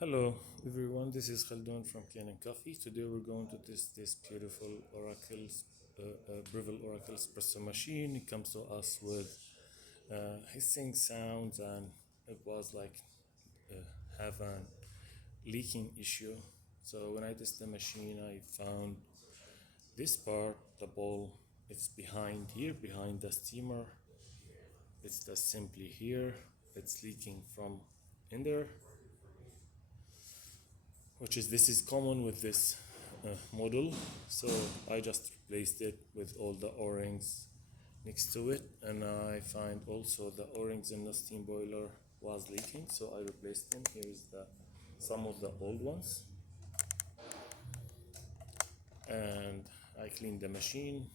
Hello everyone, this is Khaldun from Kanen Coffee. Today we're going to test this beautiful Breville Oracle Espresso machine. It comes to us with hissing sounds, and it was like have a leaking issue. So when I test the machine, I found this part, the bowl, it's behind here, behind the steamer. It's the assembly here. It's leaking from in there, which is this is common with this model. So I just replaced it with all the o-rings next to it, and I find also the o-rings in the steam boiler was leaking, so I replaced them. Here is the some of the old ones, and I cleaned the machine,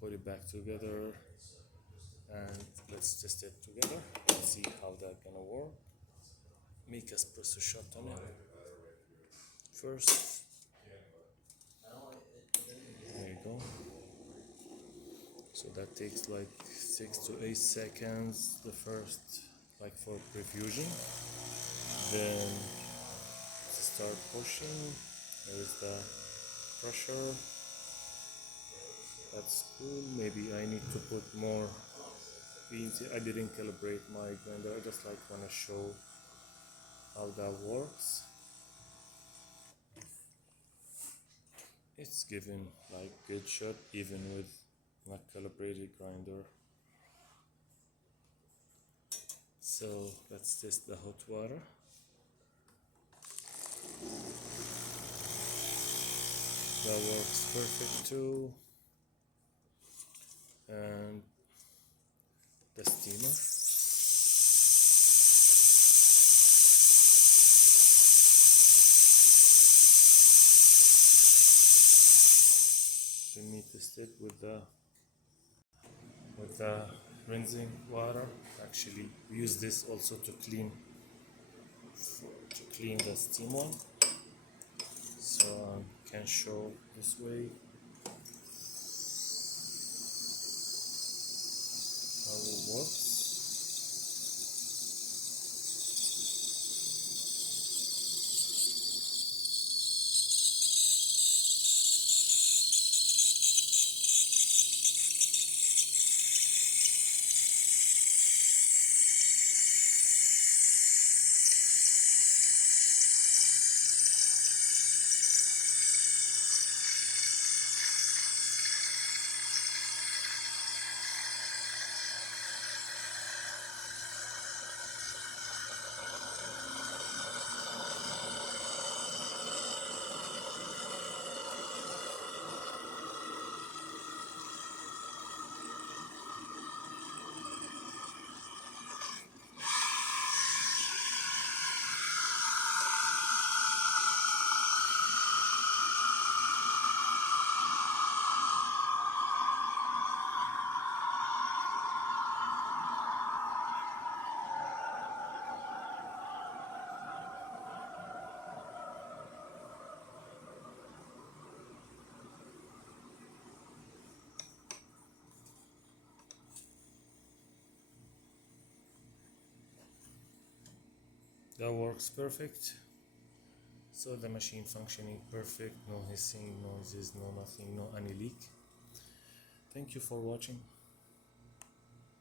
put it back together, and let's test it together. Let's see how that's gonna work. Make espresso shot on it first. There you go. So that takes like 6 to 8 seconds, the first, like for prefusion. Then start pushing. There's the pressure. That's cool. Maybe I need to put more beans. I didn't calibrate my grinder. I just like want to show how that works. It's given like good shot even with not calibrated grinder. So let's test the hot water. That works perfect too. And the steamer. We need to stick with the rinsing water. Actually, we use this also to clean the steam one. So I can show this way how it works. That works perfect. So the machine functioning perfect, no hissing noises, no nothing, no any leak. Thank you for watching.